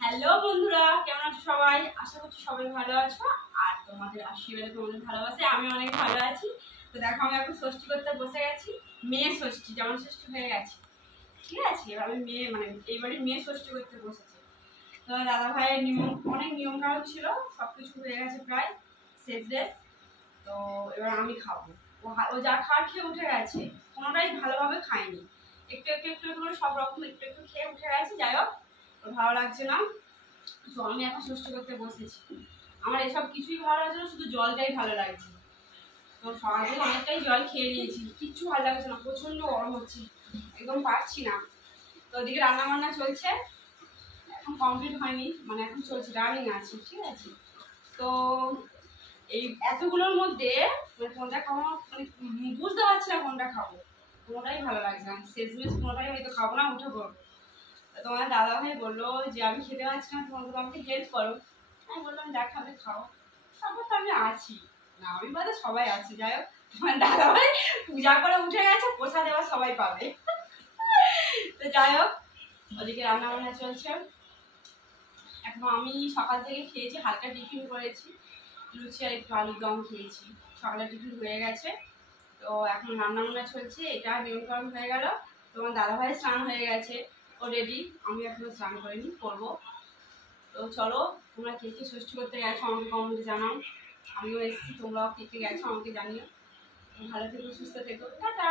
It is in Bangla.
হ্যালো বন্ধুরা, কেমন আছো সবাই? আশা করছি সবাই ভালো আছো আর তোমাদের আশীর্বাদে তোমাদের ভালোবাসে আমি অনেক ভালো আছি। তো দেখো আমি এখন ষষ্ঠী করতে বসে গেছি। মেয়ে ষষ্ঠী, যেমন ষষ্ঠী হয়ে গেছে, ঠিক আছে। এবার আমি মেয়ে এইবারে মেয়ে ষষ্ঠী করতে বসেছে। তো দাদা ভাইয়ের অনেক নিয়ম কানুন ছিল, সবকিছু হয়ে গেছে প্রায় শেষ রেস। তো এবার আমি খাবো। ও যা খাওয়ার খেয়ে উঠে গেছে, কোনোটাই ভালোভাবে খায়নি। একটু একটু একটু করে সব রকম একটু একটু খেয়ে উঠে গেছে। যাই হোক, ভালো লাগছে না। তো আমি এখন ষষ্ঠী করতে বসেছি। আমার এসব কিছুই ভালো লাগছে না, শুধু জলটাই ভালো লাগছে। তো সকাল থেকে অনেকটাই জল খেয়ে নিয়েছি, কিচ্ছু ভালো লাগছে না, প্রচণ্ড গরম হচ্ছে, একদম পারছি না। তো ওদিকে রান্না বান্না চলছে, এখন কমপ্লিট হয়নি, মানে এখন চলছে, রানিং আছে, ঠিক আছে। তো এই এতগুলোর মধ্যে মানে কোনটা খাবো মানে বুঝতে পারছি না কোনটা খাবো, কোনোটাই ভালো লাগছে না। শেষমেশ কোনোটাই হয়তো খাবো না, উঠে পড়বো। তোমার দাদা ভাই বললো যে আমি খেতে পারছি না, তোমাকে আমাকে হেল্প করো। আমি বললাম দেখাবে খাও, তারপর তো আমি আছি না, আমি বাদে সবাই আছে। যাই হোক, তোমার দাদা ভাই পূজা করে উঠে গেছে, প্রসাদ এবার সবাই পাবে। তো যাই হোক, ওদিকে রান্না বান্না চলছে। এখন আমি সকাল থেকে খেয়েছি, হালকা টিফিন করেছি, লুচি আর একটু আলুর দম খেয়েছি। সকালে টিফিন হয়ে গেছে। তো এখন রান্না বান্না চলছে, এটা নিয়মকরণ হয়ে গেল। তোমার দাদাভাই স্নান হয়ে গেছে, ও রেডি, আমি এখনো স্নান করিনি, করবো। তো চলো, তোমরা কে কে ষষ্ঠী করতে গেছো আমাকে কমেন্টে জানাও। আমিও এসেছি, তোমরাও কে কে গেছো আমাকে জানিও। ভালো থেকো, সুস্থ থেকো, টাটা।